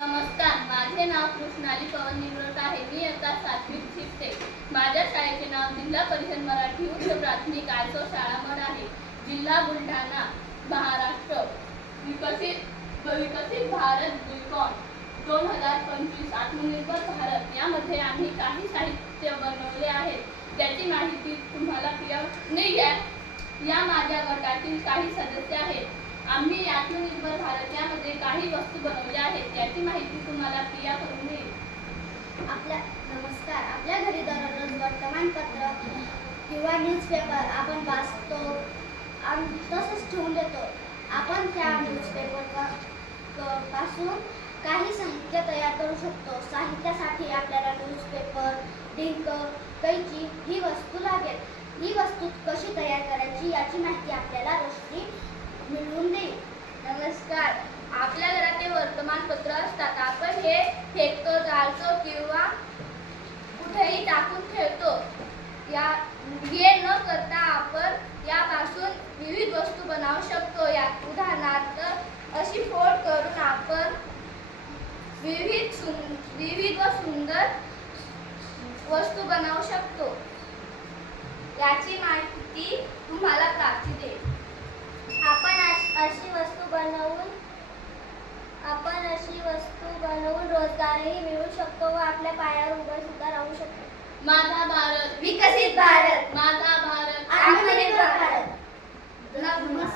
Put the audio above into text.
नमस्कार, माझे नाव कृष्णाली पवन निवडत आहे. मी आता 7वीत शिकते. माझ्या शाळेचे नाव जिल्हा परिषद मराठी उच्च प्राथमिक आयसो शाळा मड आहे. जिल्हा बुलढाणा, महाराष्ट्र. विकसित भारत दृष्टिकोन 2025 आत्मनिर्भर भारत यामध्ये आम्ही काही साहित्य बनवले आहे, त्याची माहिती तुम्हाला या माझ्या गटातील काही सदस्य आहेत. आम्ही आत्मनिर्भर भारत यामध्ये काही वस्तू बनवल्या आहेत, त्याची माहिती तुम्हाला प्रिया करून देईल. नमस्कार. आपल्या घरी दररोज वर्तमानपत्र किंवा न्यूजपेपर आपण वाचतो आणि तसंच ठेवून देतो. आपण त्या न्यूजपेपर पासून काही साहित्य तयार करू शकतो. साहित्यासाठी आपल्याला न्यूजपेपर, डिंक, कैची ही वस्तू लागेल. ही वस्तू कशी तयार करायची याची माहिती आपल्याला रोशनी मिळवून देईल. नमस्कार. आपल्या घरात ते वर्तमानपत्र असतात. आपण हे फेकतो, जाळतो किंवा कुठेही टाकून ठेवतो. हे न करता आपण यापासून विविध वस्तू बनवू शकतो. उदाहरणार्थ अशी फोल्ड करून आपण विविध व सुंदर वस्तू बनवू शकतो. याची माहिती तुम्हाला प्राप्ती देईल. आपण अशी वस्तू बनवून रोजगारही मिळवू शकतो व आपल्या पायावर उभे सुद्धा राहू शकतो. माझा भारत, विकसित भारत, माझा भारत, आत्मनिर्भर भारत. नमस्कार.